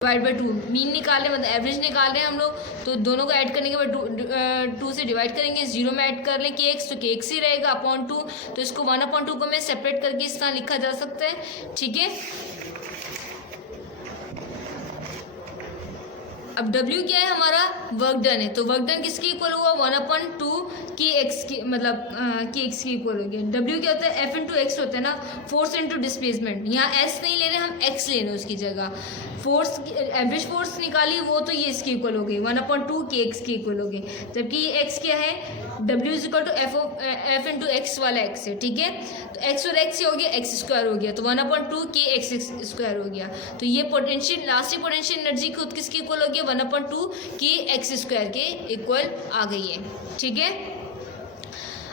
Divide by 2, mean निकाल रहे हैं मतलब एवरेज निकाल रहे हैं हम लोग, तो दोनों को ऐड करने के बाद 2 से डिवाइड करेंगे, 0 में ऐड कर लें के एक्स, तो के एक्स ही रहेगा अपॉन 2, तो इसको 1/2 को मैं सेपरेट करके इस तरह लिखा जा सकता है, ठीक है। अब W क्या है हमारा, वर्क डन है, तो वर्क डन किसके इक्वल हुआ 1/2 के एक्स की, मतलब के एक्स की इक्वल हो गया। W क्या होता है, F इंटू एक्स होता है ना, फोर्स इंटू डिस्प्लेसमेंट, यहाँ S नहीं ले रहे हम X ले रहे हैं उसकी जगह। फोर्स एवरेज फोर्स निकाली वो तो ये इसकी इक्वल हो गई 1/2 के एक्स की इक्वल हो गई, जबकि ये x क्या है, W is equal to F into X वाला x है, ठीक है। तो x और x हो गया x स्क्वायर हो गया, तो 1/2 के एक्स स्क्वायर हो गया, तो ये पोटेंशियल लास्ट पोटेंशियल एनर्जी खुद किसकी इक्वल हो गया 1/2 के एक्स स्क्वायर के इक्वल आ गई है, ठीक है।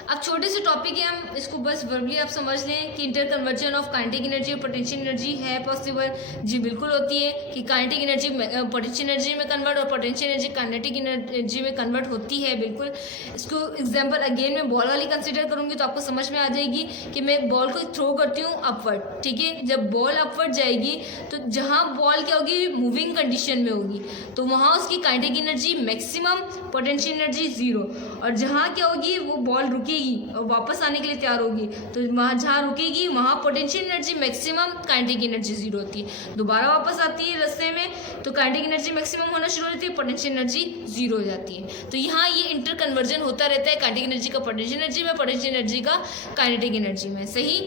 अब छोटे से टॉपिक है, हम इसको बस वर्बली आप समझ लें कि inter conversion of kinetic energy और पोटेंशियल एनर्जी है पॉसिबल, जी बिल्कुल होती है कि काइनेटिक एनर्जी पोटेंशियल एनर्जी में कन्वर्ट और पोटेंशियल एनर्जी काइनेटिक एनर्जी में कन्वर्ट होती है, बिल्कुल। इसको एग्जांपल अगेन मैं बॉल वाली कंसिडर करूँगी तो आपको समझ में आ जाएगी कि मैं बॉल को थ्रो करती हूँ अपवर्ड, ठीक है। जब बॉल अपवर्ड जाएगी तो जहाँ बॉल क्या होगी, मूविंग कंडीशन में होगी, तो वहाँ उसकी kinetic energy maximum, potential energy 0, और जहाँ क्या होगी, वो बॉल रुकी और वापस आने के लिए तैयार होगी, तो वहाँ जहाँ रुकेगी वहाँ potential energy maximum, kinetic energy 0 होती है। दोबारा वापस आती है रास्ते में तो काइनेटिक एनर्जी मैक्सिमम होना शुरू हो जाती है, पोटेंशियल एनर्जी 0 हो जाती है। तो यहाँ ये इंटर कन्वर्जन होता रहता है काइनेटिक एनर्जी का पोटेंशियल एनर्जी में, पोटेंशियल एनर्जी का काइनेटिक एनर्जी में, सही।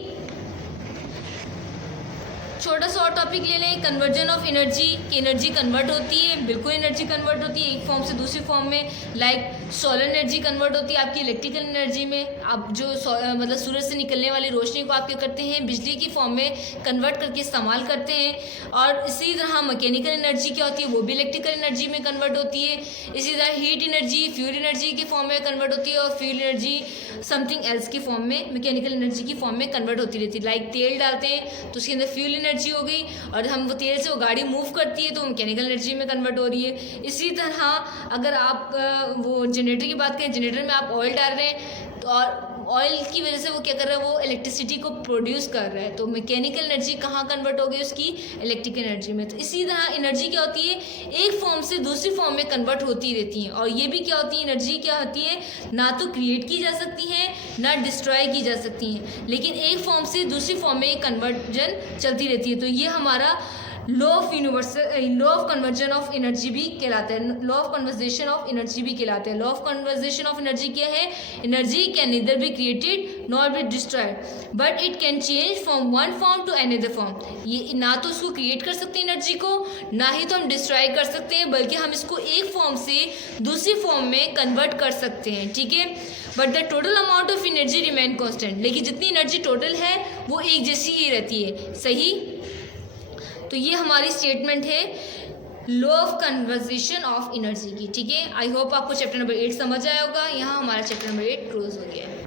छोटा सा और टॉपिक ले लें, कन्वर्जन ऑफ एनर्जी, कि एनर्जी कन्वर्ट होती है, बिल्कुल एनर्जी कन्वर्ट होती है एक फॉर्म से दूसरी फॉर्म में, लाइक सोलर एनर्जी कन्वर्ट होती है आपकी इलेक्ट्रिकल एनर्जी में। आप जो मतलब सूरज से निकलने वाली रोशनी को आप क्या करते हैं, बिजली की फॉर्म में कन्वर्ट करके इस्तेमाल करते हैं। और इसी तरह मैकेनिकल एनर्जी क्या होती है, वो भी इलेक्ट्रिकल एनर्जी में कन्वर्ट होती है। इसी तरह हीट एनर्जी फ्यूल एनर्जी की फॉर्म में कन्वर्ट होती है, और फ्यूल एनर्जी समथिंग एल्स की फॉर्म में, मैकेनिकल एनर्जी की फॉर्म में कन्वर्ट होती रहती है। लाइक तेल डालते हैं तो उसके अंदर फ्यूल एनर्जी हो गई, और हम वो तेल से वो गाड़ी मूव करती है तो मैकेनिकल एनर्जी में कन्वर्ट हो रही है। इसी तरह अगर आप वो जनरेटर की बात करें, जनरेटर में आप ऑयल डाल रहे हैं तो और ऑयल की वजह से वो क्या कर रहा है, वो इलेक्ट्रिसिटी को प्रोड्यूस कर रहा है, तो मैकेनिकल एनर्जी कहाँ कन्वर्ट हो गई, उसकी इलेक्ट्रिकल एनर्जी में। तो इसी तरह एनर्जी क्या होती है, एक फॉर्म से दूसरी फॉर्म में कन्वर्ट होती रहती हैं। और ये भी क्या होती है, एनर्जी क्या होती है, ना तो क्रिएट की जा सकती है ना डिस्ट्रॉय की जा सकती हैं, लेकिन एक फॉर्म से दूसरी फॉर्म में कन्वर्जन चलती रहती है। तो ये हमारा law of universal, law of conversion of energy भी कहलाता है, law of conversation of energy भी कहलाता है। Law of conversation of energy क्या है, energy can neither be created nor be destroyed but it can change from one form to another form. ये ना तो उसको क्रिएट कर सकते हैं एनर्जी को, ना ही तो हम डिस्ट्रॉय कर सकते हैं, बल्कि हम इसको एक फॉर्म से दूसरी फॉर्म में कन्वर्ट कर सकते हैं, ठीक है। But the total amount of energy remain constant, लेकिन जितनी एनर्जी टोटल है वो एक जैसी ही रहती है, सही। तो ये हमारी स्टेटमेंट है law of conversation of energy की, ठीक है। आई होप आपको चैप्टर नंबर 8 समझ आया होगा। यहाँ हमारा चैप्टर नंबर 8 क्लोज हो गया है।